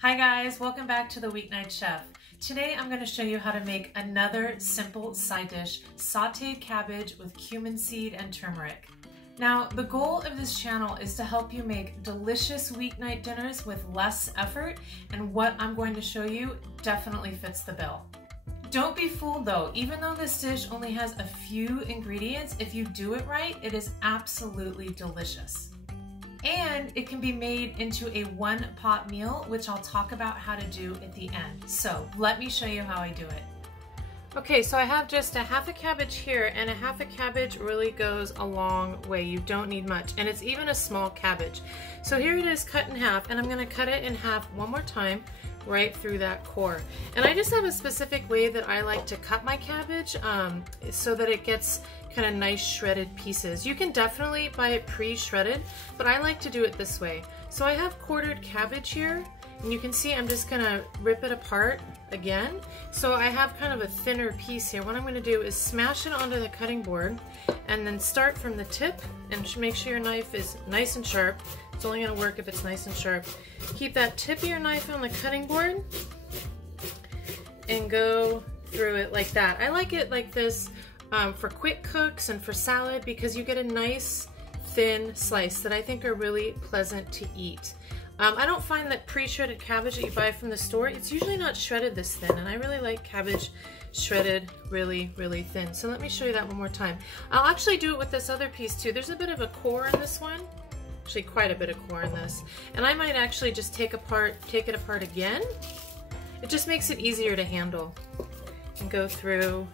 Hi guys, welcome back to the Weeknight Chef. Today I'm going to show you how to make another simple side dish, sauteed cabbage with cumin seed and turmeric. Now, the goal of this channel is to help you make delicious weeknight dinners with less effort, and what I'm going to show you definitely fits the bill. Don't be fooled though, even though this dish only has a few ingredients, if you do it right, it is absolutely delicious. And it can be made into a one-pot meal, which I'll talk about how to do at the end. So let me show you how I do it. Okay, so I have just a half a cabbage here, and a half a cabbage really goes a long way. You don't need much, and it's even a small cabbage. So here it is cut in half, and I'm gonna cut it in half one more time right through that core. And I just have a specific way that I like to cut my cabbage so that it gets kind of nice shredded pieces. You can definitely buy it pre-shredded, but I like to do it this way. So I have quartered cabbage here, and you can see I'm just gonna rip it apart again. So I have kind of a thinner piece here. What I'm gonna do is smash it onto the cutting board and then start from the tip and make sure your knife is nice and sharp. It's only gonna work if it's nice and sharp. Keep that tip of your knife on the cutting board and go through it like that. I like it like this for quick cooks and for salad because you get a nice thin slice that I think are really pleasant to eat. I don't find that pre-shredded cabbage that you buy from the store, it's usually not shredded this thin, and I really like cabbage shredded really, really thin. So let me show you that one more time. I'll actually do it with this other piece too. There's a bit of a core in this one, actually quite a bit of core in this, and I might actually just take it apart again. It just makes it easier to handle and go through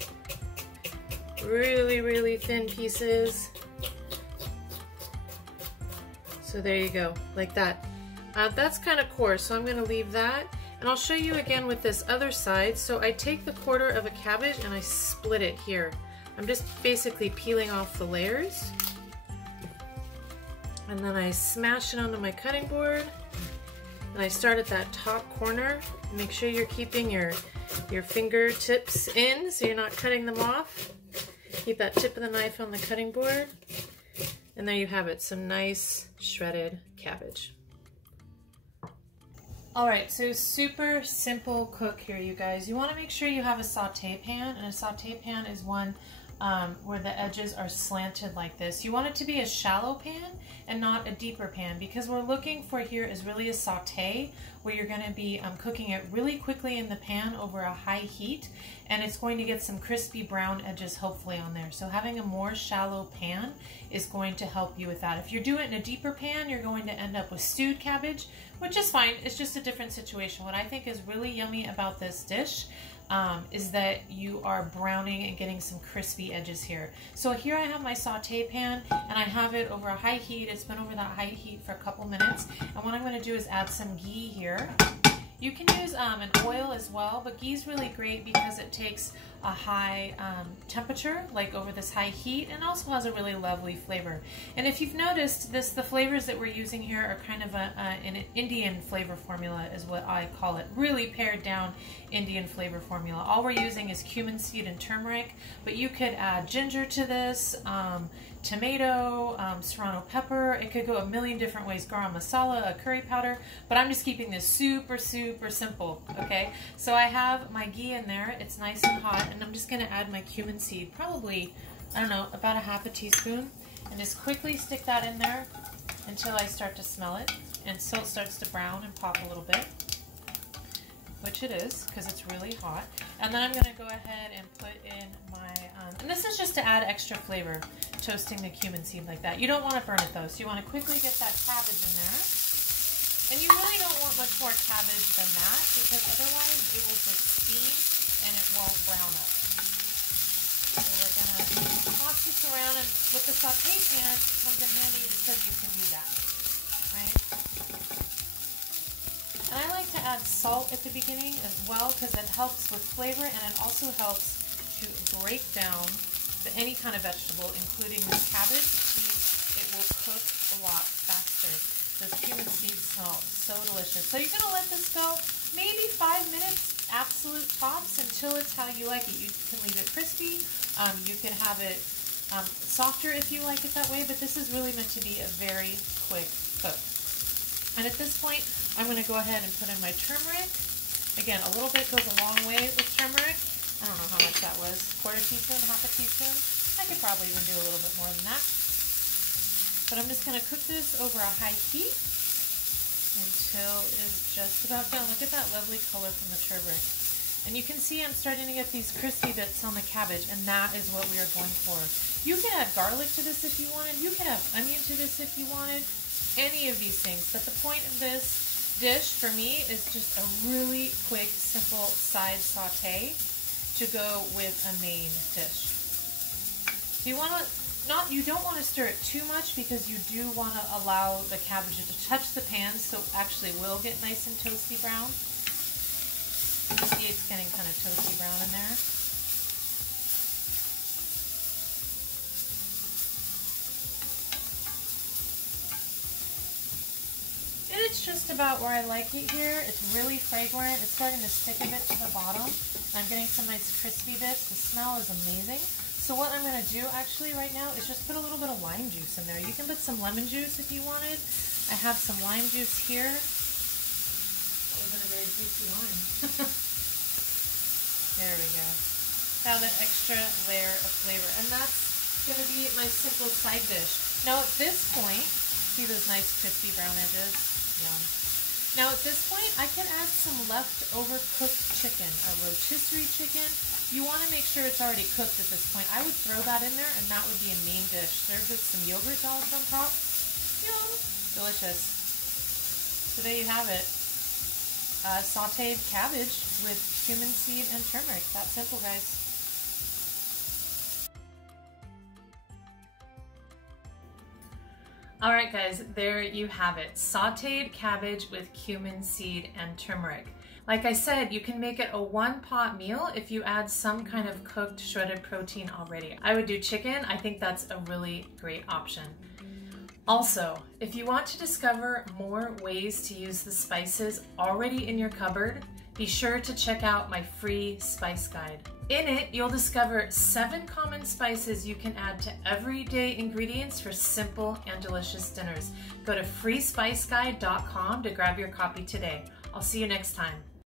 really, really thin pieces. So there you go, like that. That's kind of coarse, so I'm going to leave that. And I'll show you again with this other side. So I take the quarter of a cabbage and I split it here. I'm just basically peeling off the layers. And then I smash it onto my cutting board. And I start at that top corner. Make sure you're keeping your fingertips in so you're not cutting them off. Keep that tip of the knife on the cutting board. And there you have it, some nice shredded cabbage. All right, so super simple cook here, you guys. You want to make sure you have a saute pan, and a saute pan is one where the edges are slanted like this. You want it to be a shallow pan and not a deeper pan, because what we're looking for here is really a saute where you're going to be cooking it really quickly in the pan over a high heat, and it's going to get some crispy brown edges hopefully on there. So having a more shallow pan is going to help you with that. If you do it in a deeper pan, you're going to end up with stewed cabbage, which is fine. It's just a different situation. What I think is really yummy about this dish is that you are browning and getting some crispy edges here. So here I have my saute pan, and I have it over a high heat. It's been over that high heat for a couple minutes, and what I'm going to do is add some ghee here. You can use an oil as well, but ghee is really great because it takes a high temperature, like over this high heat, and also has a really lovely flavor. And if you've noticed, the flavors that we're using here are kind of an Indian flavor formula is what I call it. Really pared down Indian flavor formula. All we're using is cumin seed and turmeric, but you could add ginger to this, tomato, serrano pepper. It could go a million different ways, garam masala, a curry powder, but I'm just keeping this super, super simple, okay? So I have my ghee in there. It's nice and hot, and I'm just gonna add my cumin seed, probably, I don't know, about a half a teaspoon, and just quickly stick that in there until I start to smell it, and so it starts to brown and pop a little bit, which it is, because it's really hot. And then I'm gonna go ahead and put in my, and this is just to add extra flavor, toasting the cumin seed like that. You don't want to burn it though, so you want to quickly get that cabbage in there. And you really don't want much more cabbage than that, because otherwise it will just steam and it won't brown up. So we're gonna toss this around, and with the saute pan comes in handy because you can do that, right? And I like to add salt at the beginning as well, because it helps with flavor, and it also helps to break down any kind of vegetable, including the cabbage, which means it will cook a lot faster. Those cumin seeds smell so delicious. So you're going to let this go maybe 5 minutes, absolute tops, until it's how you like it. You can leave it crispy. You can have it softer if you like it that way, but this is really meant to be a very quick cook. And at this point, I'm going to go ahead and put in my turmeric. Again, a little bit goes a long way with turmeric. I don't know how much that was. Quarter teaspoon, half a teaspoon. I could probably even do a little bit more than that. But I'm just going to cook this over a high heat until it is just about done. Look at that lovely color from the turmeric. And you can see I'm starting to get these crispy bits on the cabbage, and that is what we are going for. You can add garlic to this if you wanted. You can add onion to this if you wanted. Any of these things. But the point of this dish for me is just a really quick, simple side saute to go with a main dish. You don't want to stir it too much because you do want to allow the cabbage to touch the pan, so it actually will get nice and toasty brown. See, it's getting kind of toasty brown in there. And it's just about where I like it here. It's really fragrant. It's starting to stick a bit to the bottom. I'm getting some nice crispy bits. The smell is amazing. So what I'm going to do actually right now is just put a little bit of lime juice in there. You can put some lemon juice if you wanted. I have some lime juice here. That wasn't a very juicy lime. There we go. Now the extra layer of flavor. And that's going to be my simple side dish. Now at this point, see those nice crispy brown edges? Yum. Now at this point, I can add some leftover cooked chicken, a rotisserie chicken. You want to make sure it's already cooked at this point. I would throw that in there, and that would be a main dish. Served with some yogurt sauce on top. Yum. Delicious. So there you have it. Sauteed cabbage with cumin seed and turmeric. That simple, guys. Alright guys, there you have it. Sauteed cabbage with cumin seed and turmeric. Like I said, you can make it a one-pot meal if you add some kind of cooked shredded protein already. I would do chicken. I think that's a really great option. Also, if you want to discover more ways to use the spices already in your cupboard, be sure to check out my free spice guide. In it, you'll discover 7 common spices you can add to everyday ingredients for simple and delicious dinners. Go to freespiceguide.com to grab your copy today. I'll see you next time.